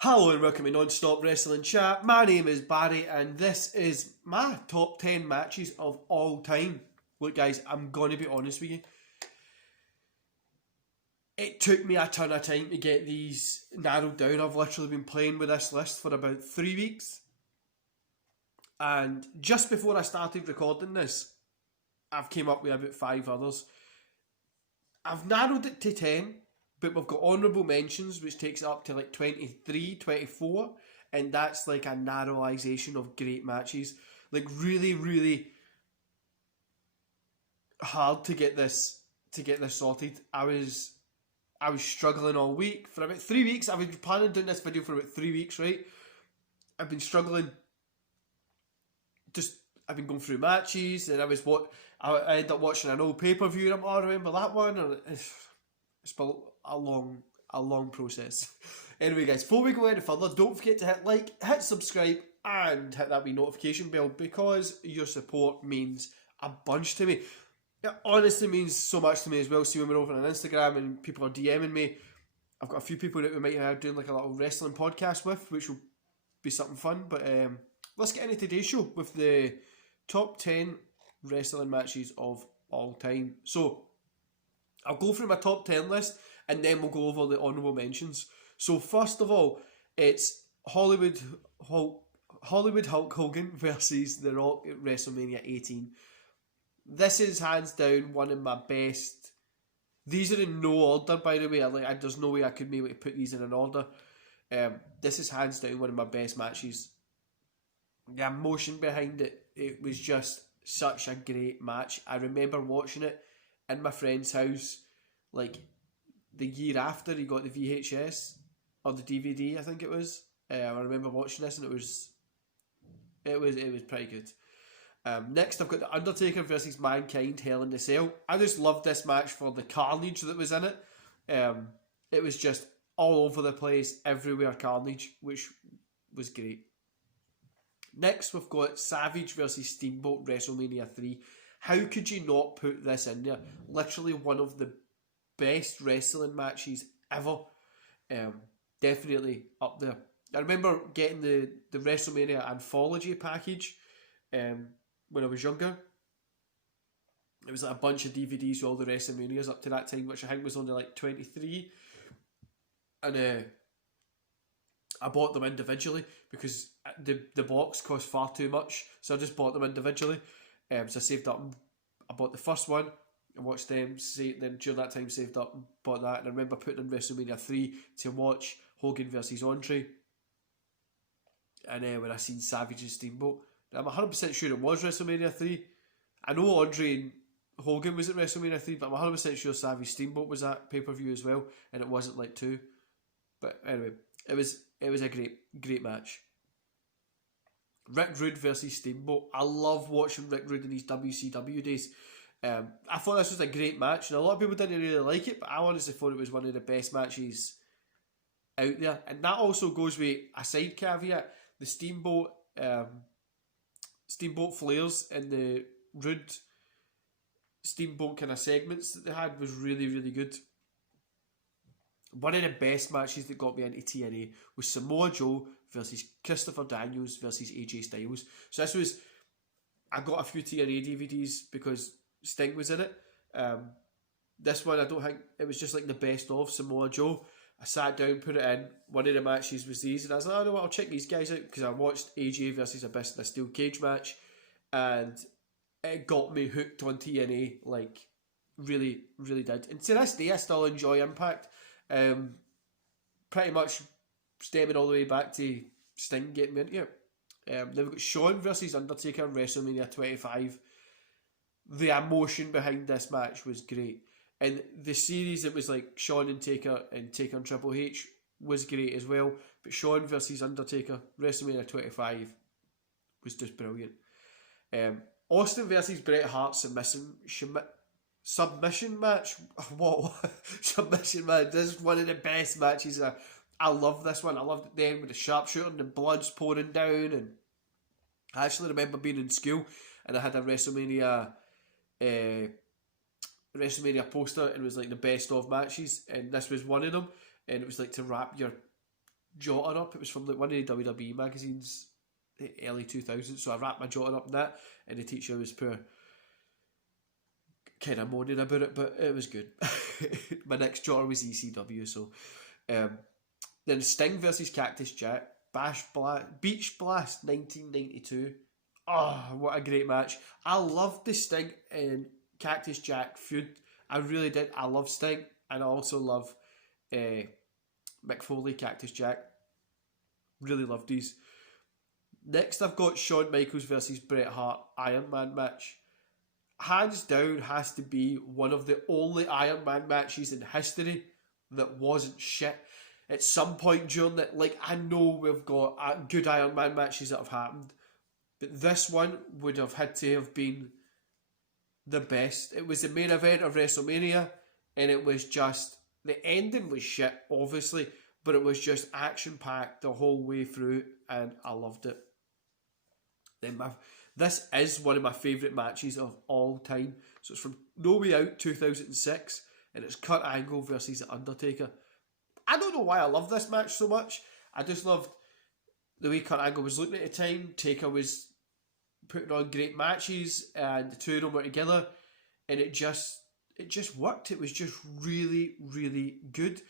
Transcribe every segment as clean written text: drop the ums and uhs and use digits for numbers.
Hello and welcome to Non-Stop Wrestling Chat. My name is Barry and this is my top 10 matches of all time. Look guys, I'm going to be honest with you. It took me a ton of time to get these narrowed down. I've literally been playing with this list for about 3 weeks. And just before I started recording this, I've came up with about 5 others. I've narrowed it to 10, but we've got honourable mentions, which takes it up to like 23, 24, and that's like a narrowization of great matches. Like really, really hard to get this sorted. I was struggling all week for about 3 weeks. I've been planning doing this video for about 3 weeks, right? I've been struggling. I've been going through matches, and I ended up watching an old pay-per-view, and I'm, oh, I remember that one. And it's been a long process. Anyway, guys, before we go any further, don't forget to hit like, hit subscribe, and hit that wee notification bell because your support means a bunch to me. It honestly means so much to me as well. See, when we're over on Instagram and people are DMing me, I've got a few people that we might have doing like a little wrestling podcast with, which will be something fun. But let's get into today's show with the top 10 wrestling matches of all time. So I'll go through my top 10 list and then we'll go over the honourable mentions. So first of all, it's Hollywood Hulk Hogan versus The Rock at WrestleMania 18. This is hands down one of my best. These are in no order, by the way. There's no way I could be able to put these in an order. This is hands down one of my best matches. The emotion behind it, it was just such a great match. I remember watching it in my friend's house, like the year after he got the VHS or the DVD, I think it was. I remember watching this and it was pretty good. Next, I've got The Undertaker versus Mankind, Hell in the Cell. I just loved this match for the carnage that was in it. It was just all over the place, everywhere carnage, which was great. Next, we've got Savage versus Steamboat, WrestleMania 3. How could you not put this in there? Literally one of the best wrestling matches ever. Definitely up there. I remember getting the WrestleMania Anthology package when I was younger. It was like a bunch of DVDs with all the WrestleManias up to that time, which I think was only like 23. And I bought them individually because the box cost far too much, so I just bought them individually. So I saved up. I bought the first one and watched them. Then during that time, saved up and bought that. And I remember putting in WrestleMania 3 to watch Hogan versus Andre. And when I seen Savage and Steamboat, I'm 100% sure it was WrestleMania 3. I know Andre and Hogan was at WrestleMania 3, but I'm 100% sure Savage Steamboat was at pay-per-view as well, and it wasn't like 2. But anyway, it was a great match. Rick Rude versus Steamboat. I love watching Rick Rude in his WCW days. I thought this was a great match, and a lot of people didn't really like it, but I honestly thought it was one of the best matches out there. And that also goes with a side caveat. The Steamboat flares and the Rude Steamboat kind of segments that they had was really, really good. One of the best matches that got me into TNA was Samoa Joe versus Christopher Daniels versus AJ Styles. So I got a few TNA DVDs because Sting was in it. This one, I don't think, it was just like the best of Samoa Joe. I sat down, put it in. One of the matches was these, and I was like, oh, no, I'll check these guys out because I watched AJ versus Abyss in a steel cage match, and it got me hooked on TNA, like really, really did. And to this day, I still enjoy Impact. Pretty much stemming all the way back to Sting getting me into it. Then we've got Shawn versus Undertaker, WrestleMania 25. The emotion behind this match was great. And the series that was like Shawn and Taker and Triple H was great as well. But Shawn versus Undertaker, WrestleMania 25 was just brilliant. Austin versus Bret Hart submission match. What? Submission match. This is one of the best matches. I love this one. I loved it then with the sharpshooter and the blood's pouring down. And I actually remember being in school and I had a WrestleMania poster and it was like the best of matches, and this was one of them, and it was like to wrap your jotter up. It was from like one of the WWE magazines, the early 2000s. So I wrapped my jotter up in that, and the teacher was poor, kind of moaning about it, but it was good. My next jotter was ECW. So then Sting versus Cactus Jack, Beach Blast 1992. Oh, what a great match. I loved the Sting and Cactus Jack feud. I really did. I love Sting, and I also love Mick Foley, Cactus Jack. Really loved these. Next, I've got Shawn Michaels versus Bret Hart Iron Man match. Hands down, has to be one of the only Iron Man matches in history that wasn't shit. At some point during that, like, I know we've got good Iron Man matches that have happened, but this one would have had to have been the best. It was the main event of WrestleMania, and it was just, the ending was shit, obviously, but it was just action-packed the whole way through, and I loved it. Then this is one of my favourite matches of all time. So it's from No Way Out 2006, and it's Kurt Angle versus The Undertaker. I don't know why I love this match so much. I just loved the way Kurt Angle was looking at the time. Taker was putting on great matches, and the two of them were together, and it just worked. It was just really, really good.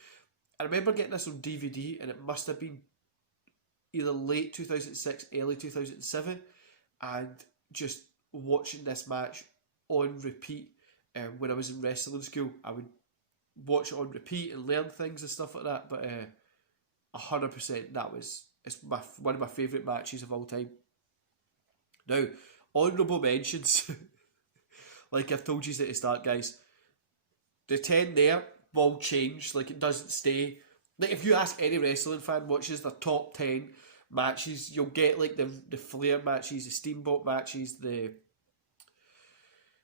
I remember getting this on DVD, and it must have been either late 2006, early 2007, and just watching this match on repeat. When I was in wrestling school, I would watch it on repeat and learn things and stuff like that. But 100%, it's one of my favourite matches of all time. Now, honourable mentions, like I've told you at the start, guys, the 10 there will change, like it doesn't stay. Like if you ask any wrestling fan what is their top 10 matches, you'll get like the Flair matches, the Steamboat matches,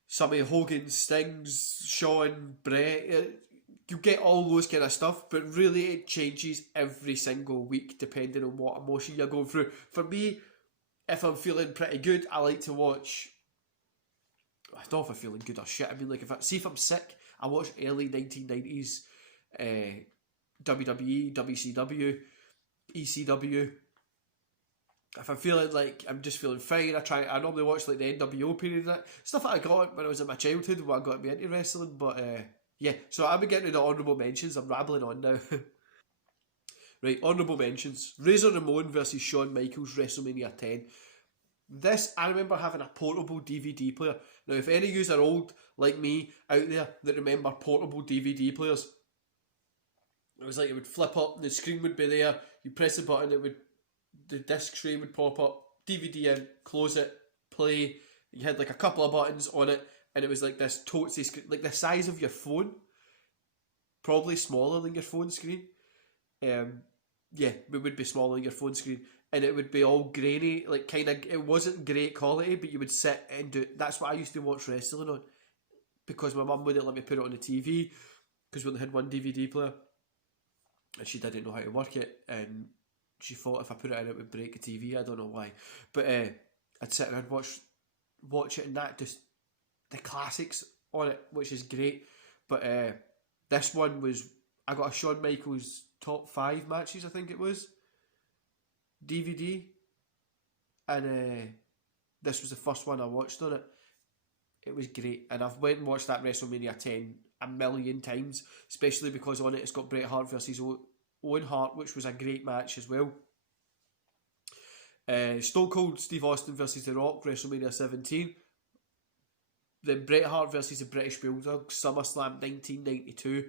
some of Hogan, Stings, Shawn, Bret. You get all those kind of stuff, but really it changes every single week depending on what emotion you're going through. For me, if I'm feeling pretty good, I like to watch. I don't know if I'm feeling good or shit. I mean, like if I'm sick, I watch early 1990s WWE, WCW, ECW. If I'm feeling like I'm just feeling fine, I normally watch like the NWO period, that stuff that I got when I was in my childhood when I got me into wrestling. But yeah, so I'll be getting to the honourable mentions. I'm rambling on now. Right, honourable mentions. Razor Ramon versus Shawn Michaels, WrestleMania 10. This, I remember having a portable DVD player. Now, if any of you are old, like me, out there, that remember portable DVD players, it was like it would flip up and the screen would be there, you press the button, the disc tray would pop up, DVD in, close it, play, you had like a couple of buttons on it, and it was like this totes screen, like the size of your phone, probably smaller than your phone screen. Yeah, it would be smaller than your phone screen, and it would be all grainy, like kind of. It wasn't great quality, but you would sit and do. That's what I used to watch wrestling on, because my mum wouldn't let me put it on the TV, because we only had one DVD player, and she didn't know how to work it, and she thought if I put it in, it would break the TV. I don't know why, but I'd sit and I'd watch it, and that just the classics on it, which is great. But this one was, I got a Shawn Michaels top 5 matches, I think it was, DVD, and this was the first one I watched on it. It was great, and I've went and watched that WrestleMania 10 a million times, especially because on it it's got Bret Hart versus Owen Hart, which was a great match as well. Stone Cold Steve Austin versus The Rock, WrestleMania 17. Then Bret Hart versus the British Bulldog, SummerSlam 1992,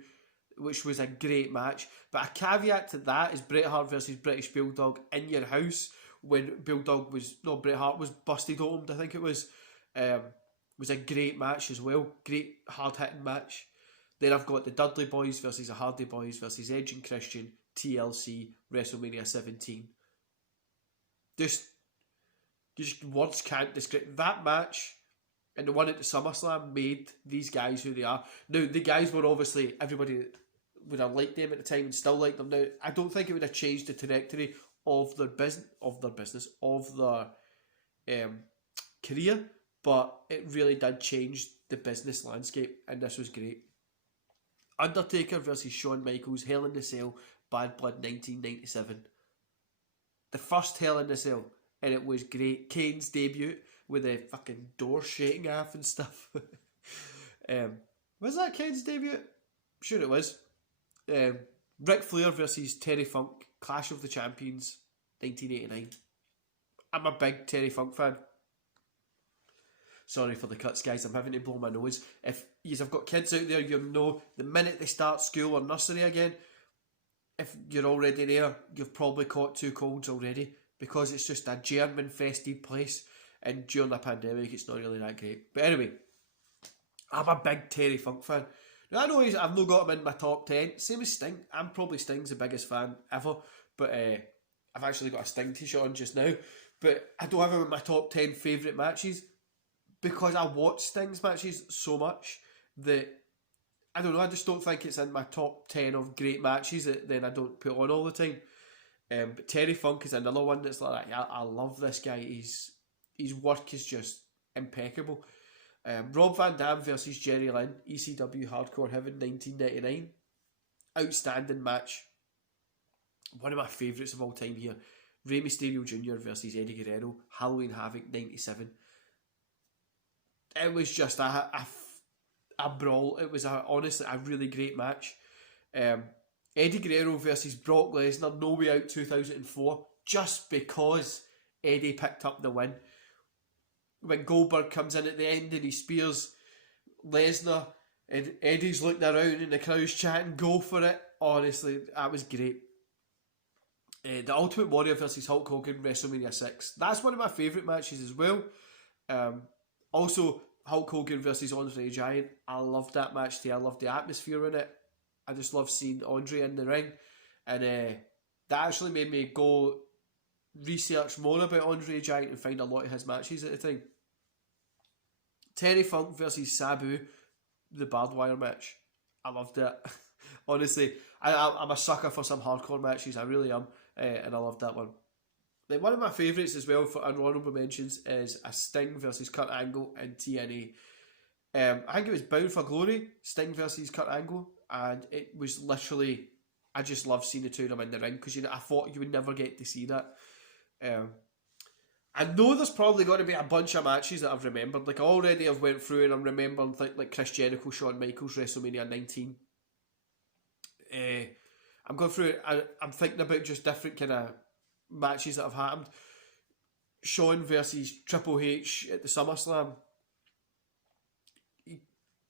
which was a great match. But a caveat to that is Bret Hart versus British Bulldog in your house, when Bret Hart was busted opened, I think it was a great match as well. Great hard-hitting match. Then I've got the Dudley Boys versus the Hardy Boys versus Edge and Christian, TLC, WrestleMania 17. Just words can't describe that match. And the one at the SummerSlam made these guys who they are. Now, the guys were obviously, everybody would have liked them at the time and still like them now. I don't think it would have changed the trajectory of their career, but it really did change the business landscape, and this was great. Undertaker versus Shawn Michaels, Hell in the Cell, Bad Blood 1997. the first Hell in the Cell, and it was great. Kane's debut with the fucking door shaking off and stuff. Was that Kane's debut? Sure it was. Ric Flair versus Terry Funk, Clash of the Champions, 1989. I'm a big Terry Funk fan. Sorry for the cuts, guys. I'm having to blow my nose. If you've got kids out there, you know the minute they start school or nursery again, if you're already there, you've probably caught 2 colds already, because it's just a germ-infested place, and during the pandemic, it's not really that great. But anyway, I'm a big Terry Funk fan. Now, I know I've not got him in my top 10. Same as Sting. I'm probably Sting's the biggest fan ever, but I've actually got a Sting t-shirt on just now. But I don't have him in my top 10 favourite matches, because I watch Sting's matches so much that, I don't know, I just don't think it's in my top 10 of great matches that then I don't put on all the time. But Terry Funk is another one that's like, I love this guy. His work is just impeccable. Rob Van Dam versus Jerry Lynn, ECW Hardcore Heaven, 1999. Outstanding match. One of my favourites of all time here. Rey Mysterio Jr. versus Eddie Guerrero, Halloween Havoc, 97. It was just a brawl. It was honestly a really great match. Eddie Guerrero versus Brock Lesnar, No Way Out 2004, just because Eddie picked up the win. When Goldberg comes in at the end and he spears Lesnar, and Eddie's looking around and the crowd's chanting, "Go for it." Honestly, that was great. The Ultimate Warrior versus Hulk Hogan, WrestleMania 6. That's one of my favourite matches as well. Also, Hulk Hogan versus Andre the Giant. I loved that match too. I loved the atmosphere in it. I just love seeing Andre in the ring. And that actually made me go research more about Andre the Giant and find a lot of his matches at the time. Terry Funk versus Sabu, the barbed wire match. I loved it. Honestly, I'm a sucker for some hardcore matches. I really am. And I loved that one. Then one of my favourites as well for honourable mentions is a Sting versus Kurt Angle in TNA. I think it was Bound for Glory, Sting versus Kurt Angle, and it was literally, I just love seeing the two of them in the ring, because I thought you would never get to see that. I know there's probably going to be a bunch of matches that I've remembered. Like, already I've went through and I'm remembering like Chris Jericho, Shawn Michaels, WrestleMania 19. I'm going through it. I'm thinking about just different kind of matches that have happened. Shawn versus Triple H at the SummerSlam.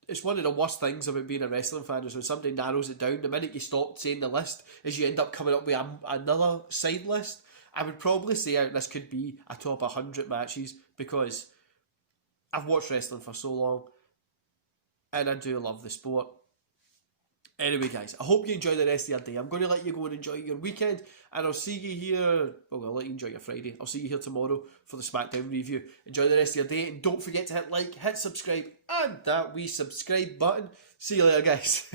It's one of the worst things about being a wrestling fan, is when somebody narrows it down. The minute you stop saying the list, is you end up coming up with another side list. I would probably say this could be a top 100 matches, because I've watched wrestling for so long and I do love the sport. Anyway, guys, I hope you enjoy the rest of your day. I'm going to let you go and enjoy your weekend, and I'll see you here. Well, I'll let you enjoy your Friday. I'll see you here tomorrow for the SmackDown review. Enjoy the rest of your day, and don't forget to hit like, hit subscribe, and that wee subscribe button. See you later, guys.